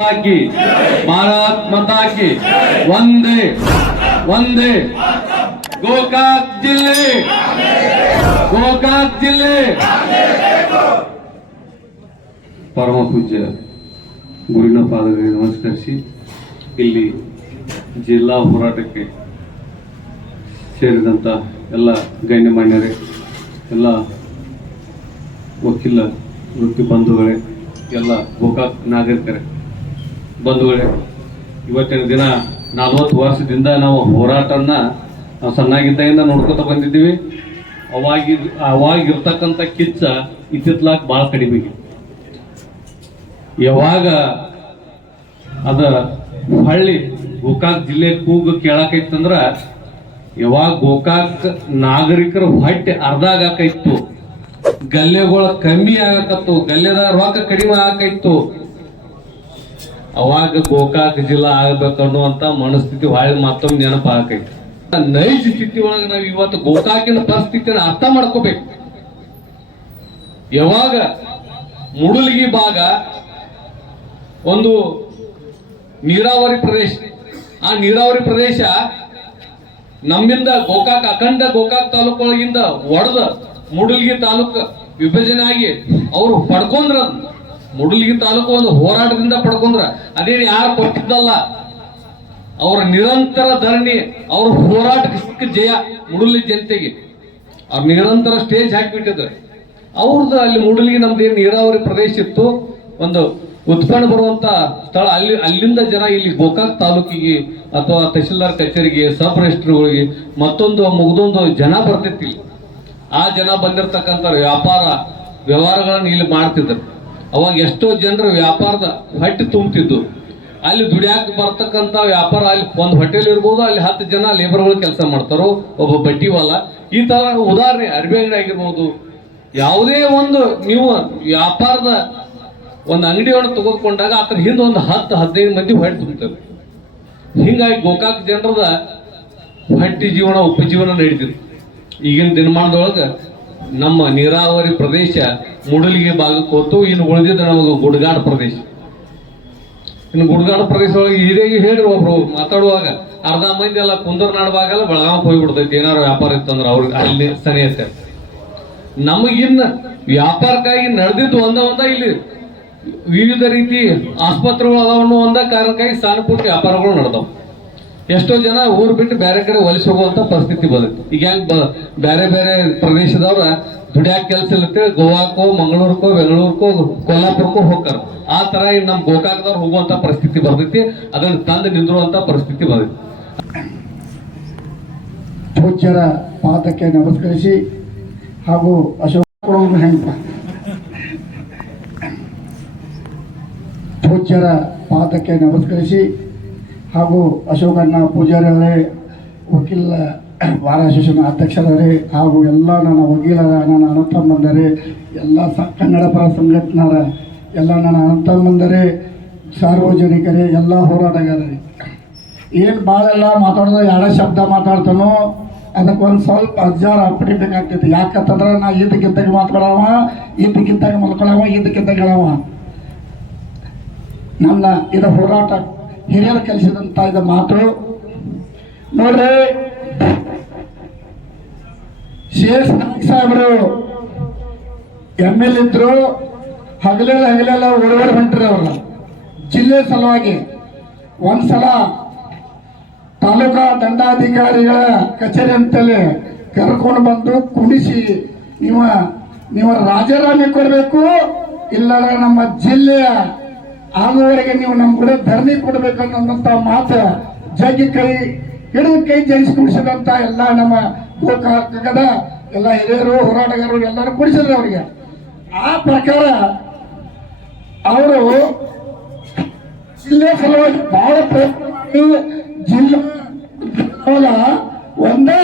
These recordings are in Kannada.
ಹಾಕಿ ಭಾರತ್ ಮಾತಾ ಕಿ ಒಂದೇ ಒಂದೇ. ಗೋಕಾಕ್ ಜಿಲ್ಲೆ. ಗೋಕಾಕ್ ಜಿಲ್ಲೆ. ಪರಮ ಪೂಜ್ಯ ಗುರುವಿನ ಪಾದಗಳಿಗೆ ನಮಸ್ಕರಿಸಿ, ಇಲ್ಲಿ ಜಿಲ್ಲಾ ಹೋರಾಟಕ್ಕೆ ಸೇರಿದಂತ ಎಲ್ಲ ಗಣ್ಯಮಾನ್ಯರೇ ಎಲ್ಲ ವಕೀಲ, ವೃತ್ತಿ ಬಂಧುಗಳೇ, ಎಲ್ಲ ಗೋಕಾಕ್ ನಾಗರಿಕರೇ ಬಂಧುಗಳೇ, ಇವತ್ತಿನ ದಿನ ನಲ್ವತ್ತು ವರ್ಷದಿಂದ ನಾವು ಹೋರಾಟನ ನಾವು ಸಣ್ಣಾಗಿದ್ದಾಗಿಂದ ನೋಡ್ಕೊತ ಬಂದಿದ್ದೀವಿ ಅವಾಗಿ, ಅವಾಗಿರ್ತಕ್ಕಂಥ ಕಿಚ್ಚ ಇತ್ತಿತ್ಲಾಗ ಭಾಳ ಕಡಿಮೆ. ಯಾವಾಗ ಅದ ಹಳ್ಳಿ ಗೋಕಾಕ್ ಜಿಲ್ಲೆ ಕೂಗು ಕೇಳಾಕೈತಂದ್ರ, ಯಾವಾಗ ಗೋಕಾಕ್ ನಾಗರಿಕರ ಹೊಟ್ಟೆ ಅರ್ಧ ಆಗಾಕೈತು ಗಲ್ಲೆಗಳ ಕಮ್ಮಿ ಆಗಕತ್ತು ಗಲ್ಲೆದ ರೊಕ್ಕ ಕಡಿಮೆ ಆಗಾಕೈತು ಅವಾಗ ಗೋಕಾಕ್ ಜಿಲ್ಲಾ ಆಗ್ಬೇಕು ಅಂತ ಮನಸ್ಥಿತಿ ಹೊಳ್ಳಿ ಮತ್ತೊಮ್ಮೆ ನೆನಪು ಹಾಕೈತಿ ನೈಜ ಸ್ಥಿತಿ ಒಳಗೆ ನಾವು ಇವತ್ತು ಗೋಕಾಕಿನ ಪರಿಸ್ಥಿತಿನ ಅರ್ಥ ಮಾಡ್ಕೋಬೇಕು ಯಾವಾಗ ಮುಡುಲಿಗಿ ಭಾಗ ಒಂದು ನೀರಾವರಿ ಪ್ರದೇಶ, ಆ ನೀರಾವರಿ ಪ್ರದೇಶ ನಮ್ಮಿಂದ ಗೋಕಾಕ್ ಅಖಂಡ ಗೋಕಾಕ್ ತಾಲೂಕು ಒಳಗಿಂದ ಒಡೆದ ಮುಡುಲ್ಗಿ ತಾಲೂಕು ವಿಭಜನೆ ಆಗಿ ಅವರು ಪಡ್ಕೊಂಡ್ರ. ಮುಡುಲ್ಗಿ ತಾಲೂಕು ಒಂದು ಹೋರಾಟದಿಂದ ಪಡ್ಕೊಂಡ್ರ ಅದೇನು ಯಾರು ಕೊಟ್ಟಿದ್ದಲ್ಲ. ಅವರ ನಿರಂತರ ಧರಣಿ, ಅವ್ರ ಹೋರಾಟಕ್ಕೆ ಜಯ ಮುಡಲಿ ಜನತೆಗೆ. ಅವ್ರ ನಿರಂತರ ಸ್ಟೇಜ್ ಹಾಕಿಬಿಟ್ಟಿದ್ರು. ಅವ್ರದ್ದು ಅಲ್ಲಿ ಮುಡಲಿಗೆ ನಮ್ದು ಏನು ನೀರಾವರಿ ಪ್ರದೇಶ ಇತ್ತು, ಒಂದು ಉತ್ಪನ್ನ ಬರುವಂತ ಸ್ಥಳ, ಅಲ್ಲಿ, ಅಲ್ಲಿಂದ ಜನ ಇಲ್ಲಿ ಗೋಕಾಕ್ ತಾಲೂಕಿಗೆ ಅಥವಾ ತಹಶೀಲ್ದಾರ್ ಕಚೇರಿಗೆ, ಸಬ್ ರಿಜಿಸ್ಟ್ರ್ಗಳಿಗೆ ಮತ್ತೊಂದು ಮುಗ್ದೊಂದು ಜನ ಬರ್ತಿತ್ತು. ಆ ಜನ ಬಂದಿರತಕ್ಕಂಥ ವ್ಯಾಪಾರ, ವ್ಯವಹಾರಗಳನ್ನು ಇಲ್ಲಿ ಮಾಡ್ತಿದ್ರು. ಅವಾಗ ಎಷ್ಟೋ ಜನರು ವ್ಯಾಪಾರದ ಹೊಟ್ಟೆ ತುಂಬ್ತಿದ್ದು. ಅಲ್ಲಿ ದುಡಿಯಾಕ ಬರ್ತಕ್ಕಂಥ ವ್ಯಾಪಾರ, ಅಲ್ಲಿ ಒಂದು ಹೋಟೆಲ್ ಇರ್ಬೋದು, ಅಲ್ಲಿ ಹತ್ತು ಜನ ಲೇಬರ್ಗಳು ಕೆಲಸ ಮಾಡ್ತಾರೋ, ಒಬ್ಬ ಬಡ್ಡಿವಾಲ ಈ ತರ ಉದಾಹರಣೆ ಅರ್ಬಿ ಅಂಗಡಿ ಆಗಿರ್ಬೋದು. ಯಾವುದೇ ಒಂದು ನೀವು ವ್ಯಾಪಾರದ ಒಂದು ಅಂಗಡಿಯನ್ನು ತೆಗೆದುಕೊಂಡಾಗ ಆತರ ಹಿಂದೆ ಒಂದು ಹತ್ತು, ಹದಿನೈದು ಮಂದಿ ಹೊಟ್ಟೆ ತುಂಬ್ತಾರೆ ಹಿಂಗಾಗಿ ಗೋಕಾಕ್ ಜನರದ ಹೊಟ್ಟಿ ಜೀವನ, ಉಪಜೀವನ ನಡೀತಿತ್ತು ಈಗಿನ ದಿನಮಾನದೊಳಗೆ ನಮ್ಮ ನೀರಾವರಿ ಪ್ರದೇಶ ಮುಡಲಿಗೆ ಭಾಗಕ್ಕೆ ಹೊತ್ತು ಇನ್ನು ಉಳಿದಿದ್ದು ನಮಗೆ ಗುಡ್ಗಾಡು ಪ್ರದೇಶ. ಇನ್ನು ಗುಡ್ಗಾಡು ಪ್ರದೇಶ ಒಳಗೆ ಇದೇ ಹೇಳ್ರಿ ಒಬ್ರು ಮಾತಾಡುವಾಗ ಅರ್ಧ ಮಂದಿ ಎಲ್ಲ ಕುಂದರ್ ಎಲ್ಲ ಬೆಳಗಾವ್ ಹೋಗ್ಬಿಡ್ತೈತಿ ಏನಾರು ವ್ಯಾಪಾರ ಇತ್ತಂದ್ರೆ ಅವ್ರಿಗೆ ಅಲ್ಲಿ ಸನಿಯತೆ ನಮಗಿನ್ನ ವ್ಯಾಪಾರಕ್ಕಾಗಿ ನಡೆದಿದ್ದು ಒಂದ ಒಂದ ಇಲ್ಲಿ ವಿವಿಧ ರೀತಿ ಆಸ್ಪತ್ರೆಗಳು ಅದಾವನ್ನು ಒಂದ ಕಾರಣಕ್ಕಾಗಿ ಸಣ್ಣ ಪುಟ್ಟ ವ್ಯಾಪಾರಗಳು ನಡೆದವು. ಎಷ್ಟೋ ಜನ ಊರು ಬಿಟ್ಟು ಬೇರೆ ಕಡೆ ವಲಸೆ ಹೋಗುವಂತ ಪರಿಸ್ಥಿತಿ ಬಂದಿತ್ತು. ಈಗ ಹೆಂಗ್ ಬೇರೆ ಬೇರೆ ಪ್ರದೇಶದವ್ರ ದುಡಿಯಾಕ ಕೆಲಸ ಇಲ್ಲತ್ತೇಳಿ ಗೋವಾಕೋ, ಮಂಗಳೂರ್ಕೋ, ಬೆಂಗಳೂರ್ಕೋ ಕೊಲ್ಲಾಪುರಕ್ಕೋ ಹೋಗ್ತಾರ. ಆ ತರ ಈಗ ನಮ್ ಗೋಕಾಕದವ್ರು ಹೋಗುವಂತ ಪರಿಸ್ಥಿತಿ ಬರ್ತೈತಿ ಅದನ್ನ ತಂದು ನಿಂದಿರುವಂತ ಪರಿಸ್ಥಿತಿ ಬಂದೈತಿ ಪೂಜ್ಯರ ಪಾದಕ್ಕೆ ನಮಸ್ಕರಿಸಿ ಹಾಗೂ ಅಶೋಕ ಪೂಜ್ಯರ ಪಾದಕ್ಕೆ ನಮಸ್ಕರಿಸಿ ಹಾಗೂ ಅಶೋಕಣ್ಣ ಪೂಜಾರಿಯವರೇ, ವಕೀಲ ಬಾರ್ ಅಸೋಸಿಯೇಷನ್ ಅಧ್ಯಕ್ಷರವರೇ ಹಾಗೂ ಎಲ್ಲ ನನ್ನ ವಕೀಲರ, ನನ್ನ ಅನಂತಮ್ಮಂದರೆ ಎಲ್ಲ ಸ, ಕನ್ನಡ ಪರ ಸಂಘಟನರ, ಎಲ್ಲ ನನ್ನ ಅನಂತಮ್ಮಂದರೆ ಸಾರ್ವಜನಿಕರೇ, ಎಲ್ಲ ಹೋರಾಟಗಾರರೇ. ಏನು ಭಾಳೆಲ್ಲ ಮಾತಾಡೋದು, ಯಾರ ಶಬ್ದ ಮಾತಾಡ್ತಾನೋ, ಅದಕ್ಕೆ ಒಂದು ಸ್ವಲ್ಪ ಅಜ್ಜಾರ ಅಪ್ಪಿಡಬೇಕಾಗ್ತೈತಿ ಯಾಕಂತಂದ್ರೆ ನಾ ಇದ್ದಕ್ಕಿದ್ದಾಗ ಮಾತಾಡವ ಇದ್ದಕ್ಕಿದ್ದಾಗ ಮಲ್ಕೊಳವ ಇದಕ್ಕಿಂತ ಹೇಳವ. ನನ್ನ ಇದು ಹೋರಾಟ ಹಿರಿಯರು ಕಲಿಸಿದಂತ ಇದು ಮಾತು. ನೋಡ್ರಿ ಶೇಷ್ ನಾಯಕ್ ಸಾಹೇಬರು ಎಂ ಎಲ್ ಇದ್ರು, ಹಗಲೆಲ್ಲ ಹಗಲೆಲ್ಲ ಓಡೋಡಿ ಹೊಂಟ್ರಿ ಅವ್ರನ್ನ ಜಿಲ್ಲೆ ಸಲುವಾಗಿ ಒಂದ್ಸಲ ತಾಲೂಕಾ ದಂಡಾಧಿಕಾರಿಗಳ ಕಚೇರಿ ಅಂತೇಳಿ ಕರ್ಕೊಂಡು ಬಂದು ಕುಣಿಸಿ ನೀವು ನೀವು ರಾಜೀನಾಮೆ ಕೊಡಬೇಕು ಇಲ್ಲರ ನಮ್ಮ ಜಿಲ್ಲೆಯ ಆಗುವವರೆಗೆ ನೀವು ನಮ್ಮ ಕೂಡ ಧರಣಿ ಕೊಡಬೇಕು ಅನ್ನೋಂಥ ಮಾತು ಜಗ್ಗಿ ಕೈ, ಹಿಡಿದು ಕೈ ಜಯಿಸಿ ಕುಡಿಸಿದಂತ ಎಲ್ಲ ನಮ್ಮ ಗೋಕಾಕದ, ಎಲ್ಲ ಹಿರಿಯರು, ಹೋರಾಟಗಾರರು ಎಲ್ಲರೂ ಕುಡಿಸಿದ್ರು ಅವರಿಗೆ. ಆ ಪ್ರಕಾರ ಅವರು ಜಿಲ್ಲೆ ಸಲುವಾಗಿ ಬಹಳ ಪ್ರಯತ್ನ ಜಿಲ್ಲಾ ಒಂದೇ,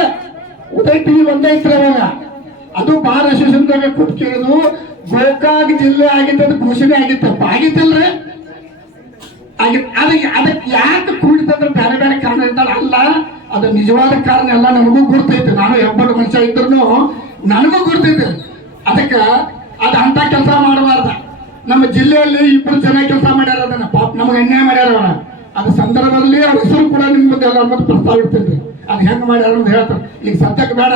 ಉದಯ ಟಿವಿ ಒಂದೇ ಇತ್ತು ಅವಾಗ. ಅದು ಬಾರ್ ಅಸೋಸಿಯೇಷನ್ದಾಗ ಕೊಟ್ಟು ಕೇಳಿದ್ರು, ಗೋಕಾಕ್ ಜಿಲ್ಲೆ ಅದು ಘೋಷಣೆ ಆಗಿತ್ತು. ಆಗಿತ್ತಲ್ರಿ? ಆಗಿತ್ತು ಅದಕ್ಕೆ ಅದಕ್ಕೆ ಯಾಕೆ ಕೂಡಿತಂದ್ರೆ ಬೇರೆ ಬೇರೆ ಕಾರಣ ಇದ್ದಾಳೆ? ಅಲ್ಲ, ಅದು ನಿಜವಾದ ಕಾರಣ ಎಲ್ಲ ನನಗೂ ಗುರ್ತೈತೆ. ನಾನು ಹೆಬ್ಬಟ್ಟು ಮನುಷ್ಯ ಇದ್ರು ನನಗೂ ಗುರ್ತೈತೆ. ಅದಕ್ಕೆ ಅದು ಅಂತ ಕೆಲಸ ಮಾಡಬಾರ್ದ. ನಮ್ಮ ಜಿಲ್ಲೆಯಲ್ಲಿ ಇಬ್ಬರು ಜನ ಕೆಲಸ ಮಾಡ್ಯಾರ ಅದನ್ನ. ಪಾಪ ನಮಗೆ ಅನ್ಯಾಯ ಮಾಡ್ಯಾರ ಅವರ. ಅದ ಸಂದರ್ಭದಲ್ಲಿ ಅವ್ರ ಹೆಸರು ಕೂಡ ನಿಮ್ಮ ಮುಂದೆ ಎಲ್ಲರ ಮುಂದೆ ಪ್ರಸ್ತಾವ ಇಡ್ತೀನಿ. ಅದು ಹೆಂಗೆ ಮಾಡ್ಯಾರ ಅಂತ ಹೇಳ್ತಾರೆ. ಈಗ ಸದ್ಯಕ್ಕೆ ಬೇಡ.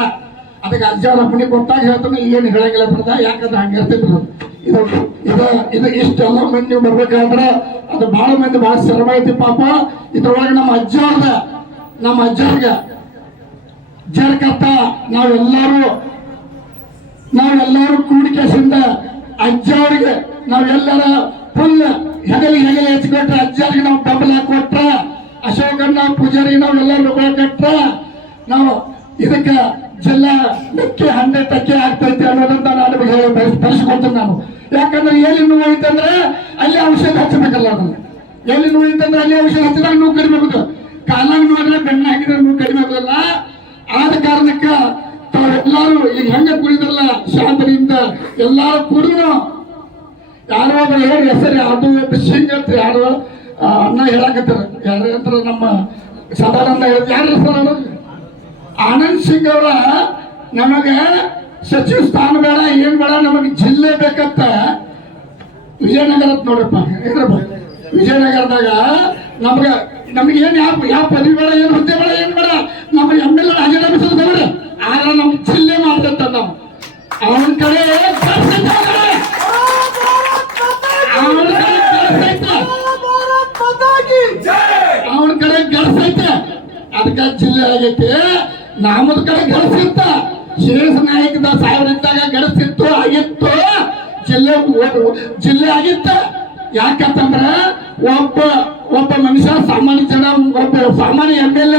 ಅದಕ್ಕೆ ಅಜ್ಜಾರ ಪುಣ್ಯ ಕೊಟ್ಟಾಗ ಹೇಳ್ತಾನೆ, ಏನು ಹೇಳಂಗಿಲ್ಲ ಬರ್ದ ಯಾಕಂದ್ರೆ ಹಂಗೆ ಹೇಳ್ತಿದ್ರು ಇದು ಇದು ಇದು ಎಲ್ಲ ಮಂದಿ ಬರ್ಬೇಕಾದ್ರೆ ಅದು ಬಹಳ ಮಂದಿ ಭಾಳ ಶ್ರಮ ಐತಿ ಪಾಪ. ಇದ್ರೊಳಗೆ ನಮ್ಮ ಅಜ್ಜಾರ್ದ, ನಮ್ಮ ಅಜ್ಜಾರ್ಗ. ಜರ್ಕತ್ತ ನಾವೆಲ್ಲರೂ ನಾವೆಲ್ಲರೂ ಕೂಡಿಕೆಸಿಂದ ಅಜ್ಜವ್ರಿಗೆ ನಾವೆಲ್ಲರ ಫುಲ್ ಹೆಗಲಿ ಹೆಗಲಿ ಹಚ್ಕೊಟ್ರೆ ಅಜ್ಜರಿಗೆ ನಾವು ಬೆಂಬಲ ಕೊಟ್ರ ಅಶೋಕಣ್ಣ ಪೂಜಾರಿ ನಾವೆಲ್ಲರೂ ಕೊಟ್ರ, ನಾವು ಇದಕ್ಕೆ ಜಿಲ್ಲಾ ಮುಖ್ಯ ಹಂಡೆ ತಕ್ಕೆ ಆಗ್ತೈತೆ ಅನ್ನೋದಂತ ನಾನು ಹೇಳಿ ನಾನು. ಯಾಕಂದ್ರೆ ಎಲ್ಲಿ ನೋವು ಐತಂದ್ರೆ ಅಲ್ಲಿ ಔಷಧ ಹಚ್ಚಬೇಕಲ್ಲ ಅದನ್ನ ಎಲ್ಲಿ ನೋವು ಐತಂದ್ರೆ ಅಲ್ಲಿ ಔಷಧ ಹಚ್ಚಿದಾಗ ನೋವು ಕಡಿಮೆ ಆಗುತ್ತೆ ಕಾಲಾಗ ನೋಡಿದ್ರೆ ಬೆಣ್ಣೆ ಹಾಕಿದ್ರೆ ನೋವು ಕಡಿಮೆ ಆಗುದಲ್ಲ. ಆದ ಕಾರಣಕ್ಕ ತಾವೆಲ್ಲರೂ ಈಗ ಹೆಂಗ ಕುಡಿದ್ರಲ್ಲ ಶಾಂತರಿಂದ ಎಲ್ಲಾರು ಕುಡಿದ್ರು ಯಾರೋ ಒಬ್ಬರು ಹೇಳಿ ಹೆಸರು ಅದು ಸಿಂಗ್ ಅಂತ ಯಾರು ಅನ್ನ ಹೇಳಕತ್ತಾರ. ಯಾರು ನಮ್ಮ ಸದಾನಂದ ಯಾರು ಹೆಸರು? ಆನಂದ್ ಸಿಂಗ್ ಅವರ ನಮಗೆ ಸಚಿವ ಸ್ಥಾನ ಬೇಡ, ಏನ್ ಬೇಡ, ನಮಗೆ ಜಿಲ್ಲೆ ಬೇಕಂತ ವಿಜಯನಗರ ನೋಡಪ್ಪ ಇದ್ರ ವಿಜಯನಗರದಾಗ ನಮ್ಗೆ ನಮ್ಗೆ ಏನ್ ಯಾವ ಯಾವ ಪದವಿ ಬೇಡ, ಏನ್ ಹುದ್ದೆ ಬೇಡ, ಏನ್ ಬೇಡ, ನಮ್ಮ ಎಂ ಎಲ್ ರಾಜೀನಾಮೆ ಸಲ್ಲಿಸ್ದವ್ರೆ ಆದ್ರೆ ನಮ್ಗೆ ಜಿಲ್ಲೆ ಮಾಡ್ತಂತ ನಾವು. ಅವನ ಕಡೆ ಅವನ ಕಡೆ ಗಳಿಸೈತೆ ಅದಕ್ಕೆ ಜಿಲ್ಲೆ ಆಗೈತೆ. ನಮ್ಮದ ಕಡೆ ಗಳಿಸಿತ್ತ. ಶ್ರೇಷ ನಾಯಕದ ಸಾವಿರ ಇದ್ದಾಗ ಗಳಿಸಿತ್ತು, ಆಗಿತ್ತು. ಜಿಲ್ಲೆ ಜಿಲ್ಲೆ ಆಗಿತ್ತ. ಯಾಕಂತಂದ್ರ ಒಬ್ಬ ಒಬ್ಬ ಮನುಷ್ಯ, ಸಾಮಾನ್ಯ ಜನ, ಒಬ್ಬ ಸಾಮಾನ್ಯ ಎಂ ಎಲ್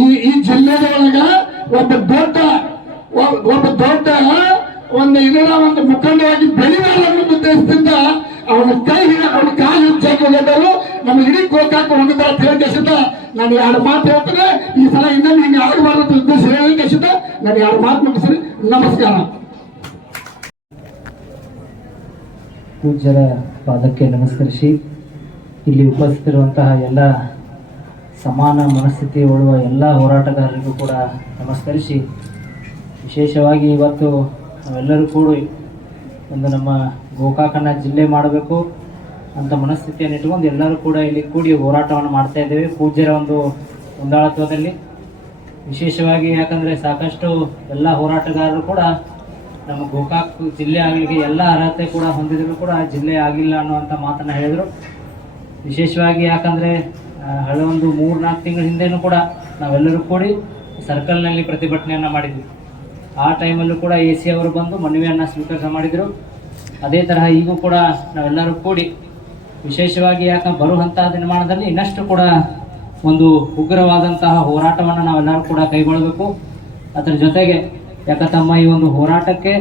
ಈ ಈ ಜಿಲ್ಲೆದ ಒಳಗ ಒಬ್ಬ ದೊಡ್ಡ ಒಬ್ಬ ದೊಡ್ಡ ಒಂದು ಇದರ ಒಂದು ಮುಖಂಡವಾಗಿ ಬೆಳಿಬಾರ ಉದ್ದೇಶದಿಂದ ಅವನ ಕೈ ಅವನ ಕಾಲು ಜಾಗ ಹೋಗಿದ್ದರು ನಮ್ಮ ಇಡೀ ಗೋಕಾಕ ಹೋಗಿದ್ದಾರೆ ತಿಳಿಸಿದ ನಾನು ಎರಡು ಮಾತು ಹೇಳ್ತೇನೆ. ಈ ಸಲ ಇನ್ನೊಮ್ಮೆ ನಾನು ಮಾತು ಮುಗಿಸ್ರಿ ನಮಸ್ಕಾರ. ಪೂಜ್ಯರ ಪಾದಕ್ಕೆ ನಮಸ್ಕರಿಸಿ, ಇಲ್ಲಿ ಉಪಸ್ಥಿತಿರುವಂತಹ ಎಲ್ಲ ಸಮಾನ ಮನಸ್ಥಿತಿ ಉಳುವ ಎಲ್ಲ ಹೋರಾಟಗಾರರಿಗೂ ಕೂಡ ನಮಸ್ಕರಿಸಿ, ವಿಶೇಷವಾಗಿ ಇವತ್ತು ನಾವೆಲ್ಲರೂ ಕೂಡ ಒಂದು ನಮ್ಮ ಗೋಕಾಕನ ಜಿಲ್ಲೆ ಮಾಡಬೇಕು ಅಂತ ಮನಸ್ಥಿತಿಯನ್ನು ಇಟ್ಕೊಂಡು ಎಲ್ಲರೂ ಕೂಡ ಇಲ್ಲಿ ಕೂಡಿ ಹೋರಾಟವನ್ನು ಮಾಡ್ತಾ ಇದ್ದೇವೆ. ಪೂಜ್ಯರ ಒಂದು ಮುಂದಾಳತ್ವದಲ್ಲಿ ವಿಶೇಷವಾಗಿ ಯಾಕಂದರೆ ಸಾಕಷ್ಟು ಎಲ್ಲ ಹೋರಾಟಗಾರರು ಕೂಡ ನಮ್ಮ ಗೋಕಾಕ್ ಜಿಲ್ಲೆ ಆಗಲಿಕ್ಕೆ ಎಲ್ಲ ಅರ್ಹತೆ ಕೂಡ ಹೊಂದಿದ್ರು ಕೂಡ ಜಿಲ್ಲೆ ಆಗಿಲ್ಲ ಅನ್ನುವಂಥ ಮಾತನ್ನು ಹೇಳಿದರು. ವಿಶೇಷವಾಗಿ ಯಾಕಂದರೆ ಹಳೆ ಒಂದು ಮೂರು ನಾಲ್ಕು ತಿಂಗಳ ಹಿಂದೆನೂ ಕೂಡ ನಾವೆಲ್ಲರೂ ಕೂಡಿ ಸರ್ಕಲ್ನಲ್ಲಿ ಪ್ರತಿಭಟನೆಯನ್ನು ಮಾಡಿದ್ವಿ. ಆ ಟೈಮಲ್ಲೂ ಕೂಡ ಎ ಸಿ ಅವರು ಬಂದು ಮನವಿಯನ್ನು ಸ್ವೀಕಾರ ಮಾಡಿದರು. ಅದೇ ತರಹ ಈಗೂ ಕೂಡ ನಾವೆಲ್ಲರೂ ಕೂಡಿ ವಿಶೇಷವಾಗಿ ಯಾಕಂದ್ರೆ ಬರುವಂತಹ ದಿನಮಾನದಲ್ಲಿ ಇನ್ನಷ್ಟು ಕೂಡ ಒಂದು ಉಗ್ರವಾದಂತಹ ಹೋರಾಟವನ್ನು ನಾವೆಲ್ಲರೂ ಕೂಡ ಕೈಗೊಳ್ಳಬೇಕು. ಅದರ ಜೊತೆಗೆ ಯಾಕ ತಮ್ಮ ಈ ಒಂದು ಹೋರಾಟಕ್ಕೆ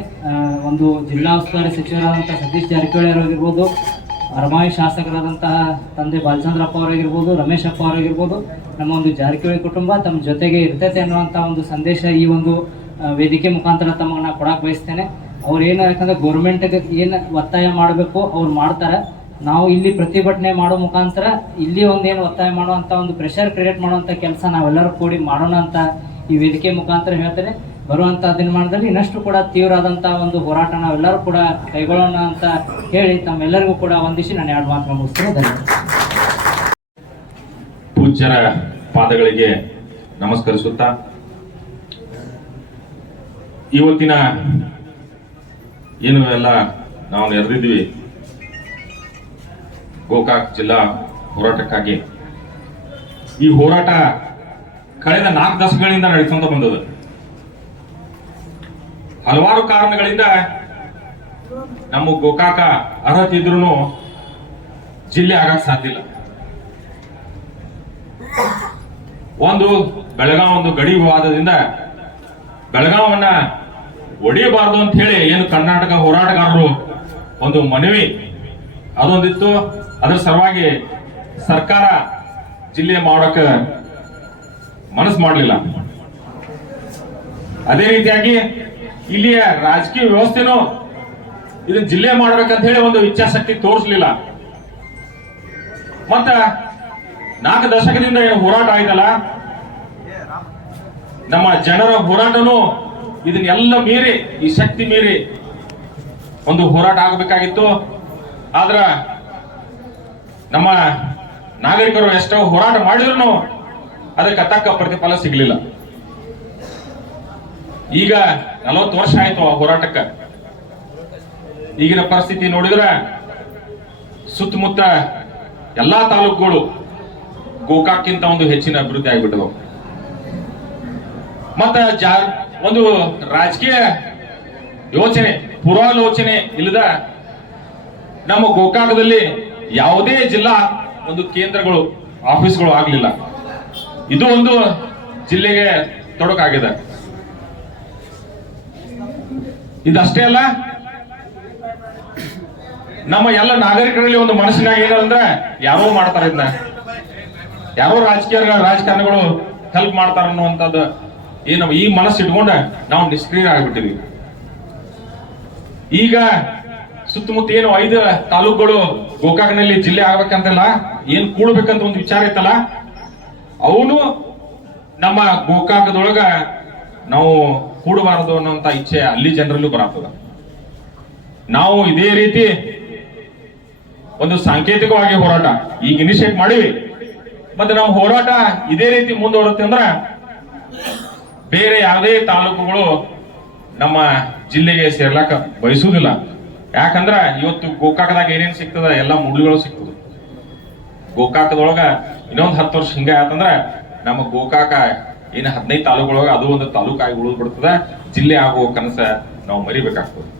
ಒಂದು ಜಿಲ್ಲಾ ಉಸ್ತುವಾರಿ ಸಚಿವರಾದಂತಹ ಸತೀಶ್ ಜಾರಕಿಹೊಳಿ ಅವರಾಗಿರ್ಬೋದು ಅರಮಾಯಿ ಶಾಸಕರಾದಂತಹ ತಂದೆ ಬಾಲಚಂದ್ರಪ್ಪ ಅವರಾಗಿರ್ಬೋದು ರಮೇಶಪ್ಪ ಅವರಾಗಿರ್ಬೋದು ನಮ್ಮ ಒಂದು ಜಾರಕಿಹೊಳಿ ಕುಟುಂಬ ತಮ್ಮ ಜೊತೆಗೆ ಇರ್ತೈತೆ ಅನ್ನುವಂಥ ಒಂದು ಸಂದೇಶ ಈ ಒಂದು ವೇದಿಕೆ ಮುಖಾಂತರ ತಮಗೆ ನಾನು ಕೊಡಕ್ಕೆ ಬಯಸ್ತೇನೆ. ಅವ್ರು ಏನು ಯಾಕಂದ್ರೆ ಗೌರ್ಮೆಂಟ್ಗೆ ಏನು ಒತ್ತಾಯ ಮಾಡಬೇಕು, ಅವ್ರು ಮಾಡ್ತಾರೆ. ನಾವು ಇಲ್ಲಿ ಪ್ರತಿಭಟನೆ ಮಾಡೋ ಮುಖಾಂತರ ಇಲ್ಲಿ ಒಂದೇನು ಒತ್ತಾಯ ಮಾಡುವಂಥ ಒಂದು ಪ್ರೆಷರ್ ಕ್ರಿಯೇಟ್ ಮಾಡುವಂಥ ಕೆಲಸ ನಾವೆಲ್ಲರೂ ಕೂಡಿ ಮಾಡೋಣ ಅಂತ ಈ ವೇದಿಕೆ ಮುಖಾಂತರ ಹೇಳ್ತಾರೆ ಬರುವಂಥ ದಿನಮಾನದಲ್ಲಿ ಇನ್ನಷ್ಟು ಕೂಡ ತೀವ್ರವಾದಂಥ ಒಂದು ಹೋರಾಟ ನಾವೆಲ್ಲರೂ ಕೂಡ ಕೈಗೊಳ್ಳೋಣ ಅಂತ ಹೇಳಿ ತಮ್ಮೆಲ್ಲರಿಗೂ ಕೂಡ ವಂದಿಸಿ ನಾನು ಎರಡು ಮಾತು ಮುಗಿಸ್ತೇನೆ. ಧನ್ಯವಾದ. ಪೂಜ್ಯರ ಪಾದಗಳಿಗೆ ನಮಸ್ಕರಿಸುತ್ತಾ, ಇವತ್ತಿನ ಏನು ಎಲ್ಲ ನಾವು ನೆರೆದಿದ್ವಿ ಗೋಕಾಕ್ ಜಿಲ್ಲಾ ಹೋರಾಟಕ್ಕಾಗಿ. ಈ ಹೋರಾಟ ಕಳೆದ ನಾಲ್ಕು ದಶಕಗಳಿಂದ ನಡೆಸ್ಕೊಂತ ಬಂದದ ಹಲವಾರು ಕಾರಣಗಳಿಂದ ನಮ್ಮ ಗೋಕಾಕ ಅರ್ಹತೆ ಇದ್ರೂ ಜಿಲ್ಲೆ ಆಗಕ್ಕೆ ಸಾಧ್ಯ ಇಲ್ಲ. ಒಂದು ಬೆಳಗಾವ್ ಒಂದು ಗಡಿ ವಿವಾದದಿಂದ ಬೆಳಗಾವನ್ನ ಒಡೆಯಬಾರದು ಅಂತ ಹೇಳಿ ಏನು ಕರ್ನಾಟಕ ಹೋರಾಟಗಾರರು ಒಂದು ಮನವಿ ಅದೊಂದಿತ್ತು. ಅದರ ಸಲುವಾಗಿ ಸರ್ಕಾರ ಜಿಲ್ಲೆ ಮಾಡೋಕೆ ಮನಸ್ಸು ಮಾಡಲಿಲ್ಲ. ಅದೇ ರೀತಿಯಾಗಿ ಇಲ್ಲಿಯ ರಾಜಕೀಯ ವ್ಯವಸ್ಥೆನೂ ಇದನ್ನ ಜಿಲ್ಲೆ ಮಾಡ್ಬೇಕಂತ ಹೇಳಿ ಒಂದು ಇಚ್ಛಾಶಕ್ತಿ ತೋರಿಸಲಿಲ್ಲ. ಮತ್ತ ನಾಲ್ಕು ದಶಕದಿಂದ ಏನು ಹೋರಾಟ ಆಯ್ತಲ್ಲ? ನಮ್ಮ ಜನರ ಹೋರಾಟನು ಇದನ್ನೆಲ್ಲ ಮೀರಿ, ಈ ಶಕ್ತಿ ಮೀರಿ ಒಂದು ಹೋರಾಟ ಆಗಬೇಕಾಗಿತ್ತು. ಆದ್ರ ನಮ್ಮ ನಾಗರಿಕರು ಎಷ್ಟೋ ಹೋರಾಟ ಮಾಡಿದ್ರು ಅದಕ್ಕೆ ತಕ್ಕ ಪ್ರತಿಫಲ ಸಿಗಲಿಲ್ಲ. ಈಗ ನಲವತ್ತು ವರ್ಷ ಆಯ್ತು ಆ ಹೋರಾಟಕ್ಕ. ಈಗಿನ ಪರಿಸ್ಥಿತಿ ನೋಡಿದ್ರೆ ಸುತ್ತಮುತ್ತ ಎಲ್ಲಾ ತಾಲೂಕುಗಳು ಗೋಕಾಕ್ಕಿಂತ ಒಂದು ಹೆಚ್ಚಿನ ಅಭಿವೃದ್ಧಿ ಆಗಿಬಿಟ್ಟವು ಮತ್ತ ಜಾ ಒಂದು ರಾಜಕೀಯ ಯೋಚನೆ ಪುರಾಲೋಚನೆ ಇಲ್ಲದ ನಮ್ಮ ಗೋಕಾಕದಲ್ಲಿ ಯಾವುದೇ ಜಿಲ್ಲಾ ಒಂದು ಕೇಂದ್ರಗಳು, ಆಫೀಸ್ಗಳು ಆಗಲಿಲ್ಲ. ಇದು ಒಂದು ಜಿಲ್ಲೆಗೆ ತೊಡಕಾಗಿದೆ. ಇದಷ್ಟೇ ಅಲ್ಲ, ನಮ್ಮ ಎಲ್ಲ ನಾಗರಿಕರಲ್ಲಿ ಒಂದು ಮನಸ್ಸಿನಾಗ ಏನಂದ್ರೆ ಯಾರೋ ಮಾಡ್ತಾರ ಇದನ್ನ ಯಾರೋ ರಾಜಕೀಯ ರಾಜಕಾರಣಿಗಳು ಹೆಲ್ಪ್ ಮಾಡ್ತಾರ ಅನ್ನುವಂಥದ್ದು ಏನು, ಈ ಮನಸ್ಸು ಇಟ್ಕೊಂಡ ನಾವು ನಿಷ್ಕ್ರಿಯ ಆಗ್ಬಿಟ್ಟಿವಿ ಈಗ ಸುತ್ತಮುತ್ತ ಏನು ಐದು ತಾಲೂಕುಗಳು ಗೋಕಾಕ್ನಲ್ಲಿ ಜಿಲ್ಲೆ ಆಗ್ಬೇಕಂತಲ್ಲ, ಏನ್ ಕೂಡ್ಬೇಕಂತ ಒಂದು ವಿಚಾರ ಐತಲ್ಲ ಅವನು ನಮ್ಮ ಗೋಕಾಕದೊಳಗ ನಾವು ಕೂಡಬಾರದು ಅನ್ನೋಂತ ಇಚ್ಛೆ ಅಲ್ಲಿ ಜನರಲ್ಲೂ ಬರತ್ತದ. ನಾವು ಇದೇ ರೀತಿ ಒಂದು ಸಾಂಕೇತಿಕವಾಗಿ ಹೋರಾಟ ಈಗ ಇನಿಷಿಯೇಟ್ ಮಾಡಿವಿ. ಮತ್ತೆ ನಾವು ಹೋರಾಟ ಇದೇ ರೀತಿ ಮುಂದುವರುತ್ತೆ ಅಂದ್ರ ಬೇರೆ ಯಾವುದೇ ತಾಲೂಕುಗಳು ನಮ್ಮ ಜಿಲ್ಲೆಗೆ ಸೇರ್ಲಾಕ ಬಯಸುವುದಿಲ್ಲ. ಯಾಕಂದ್ರ ಇವತ್ತು ಗೋಕಾಕದಾಗ ಏನೇನ್ ಸಿಗ್ತದ ಎಲ್ಲ ಮುಳ್ಳುಗಳು ಸಿಕ್ತದ ಗೋಕಾಕದೊಳಗ ಇನ್ನೊಂದ್ ಹತ್ತು ವರ್ಷ ಹಿಂಗ ಆತಂದ್ರ ನಮ್ಮ ಗೋಕಾಕ ಏನ್ ಹದಿನೈದು ತಾಲೂಕೊಳಗ ಅದು ಒಂದು ತಾಲೂಕಾಗಿ ಉಳಿದ್ಬಿಡ್ತದ ಜಿಲ್ಲೆ ಆಗುವ ಕನಸ ನಾವು ಮರಿಬೇಕಾಗ್ತದೆ.